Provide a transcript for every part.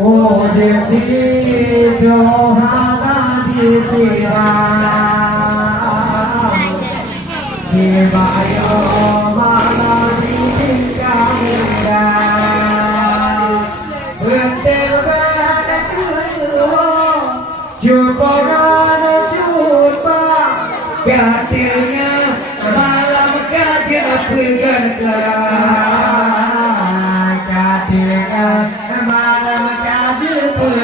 ô diệp thi cho ha ta thi thi thì bài ở ma la thi thi ca ra vườn tên ba đã chưa có ra nó chút ba cả tiếng malam cả tiếng gần cả tiếng malam cả tiếng gần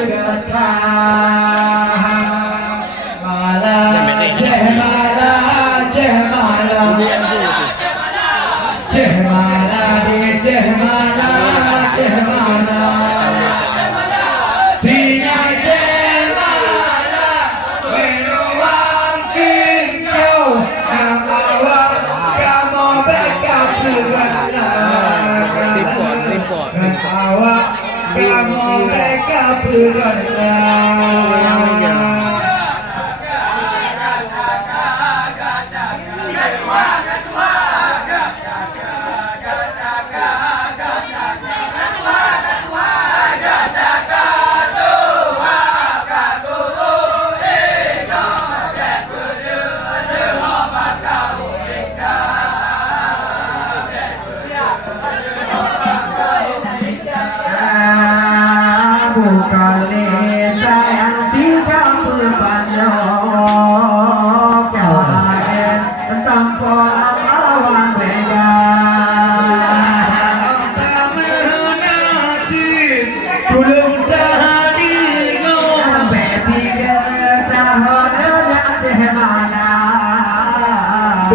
kamu mereka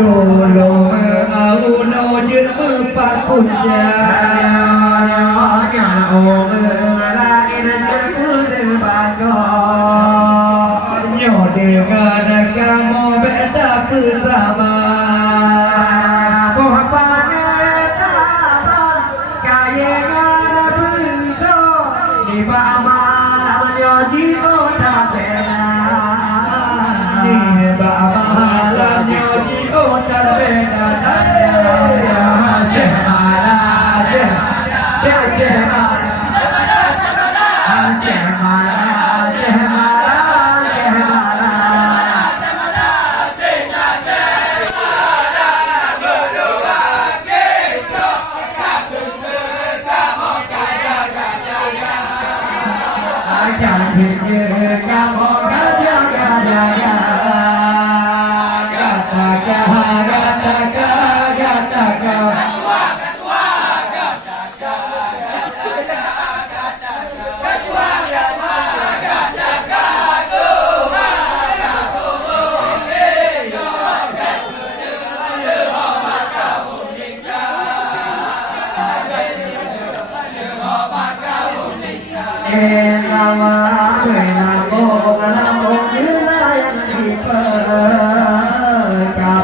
Dulu au no jirmu pakunja ya o la ina jirmu bago nyo de gana kamu beta bersama pohapana sama kaya gana bento di bama nyo di kota pena di bama nyo di kota pena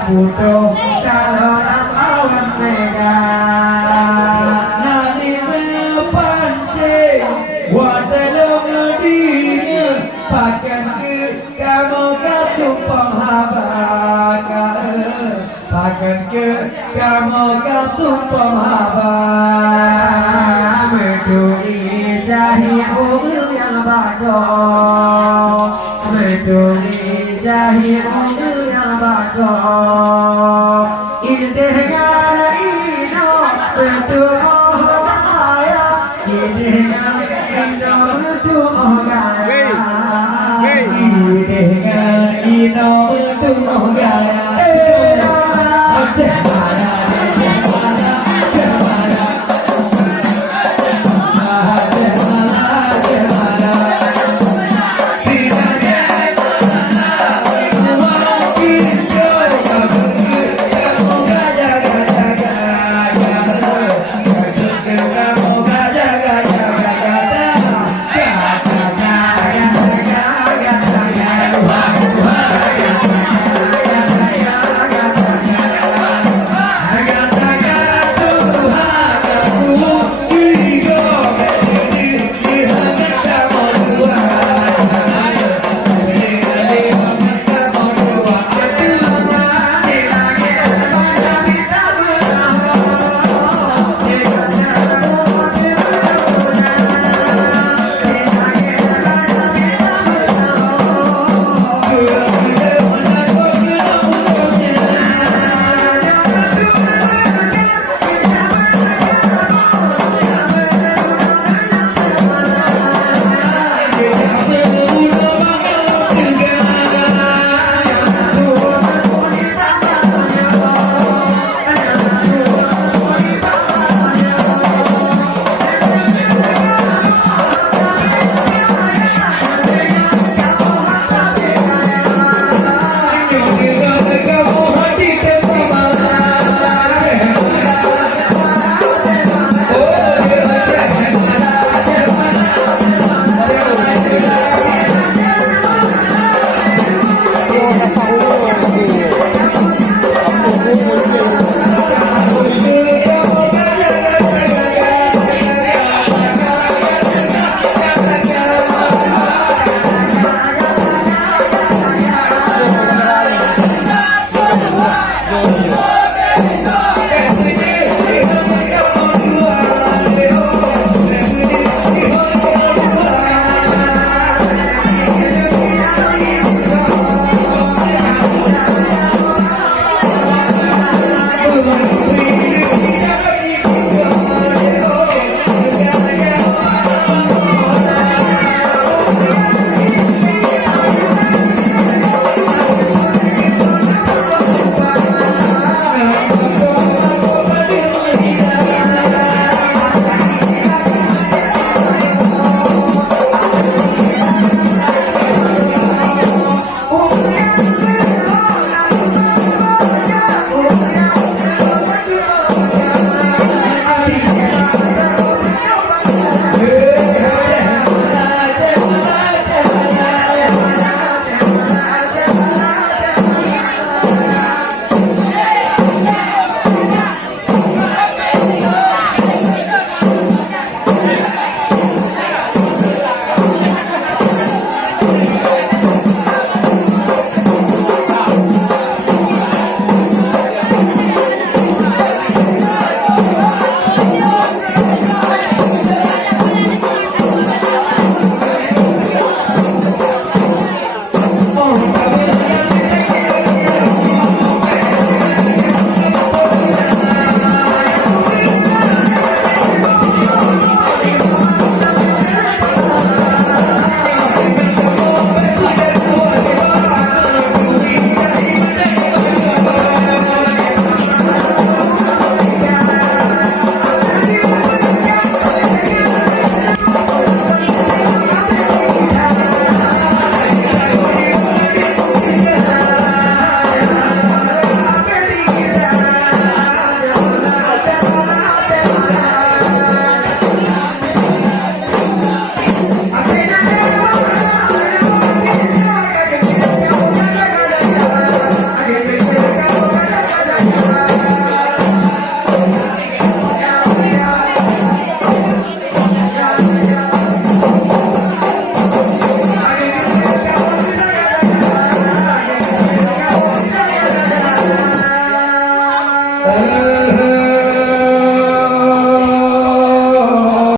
Puto dalam awan mega nani berpancing wadelong dina pakai kamu katumpang habaka pakai kamu katumpang habaka metu ijahi ugil yang bago metu ijahi ugil yang bago Idehana ino bentuk ohaya Idehana ino bentuk ohaya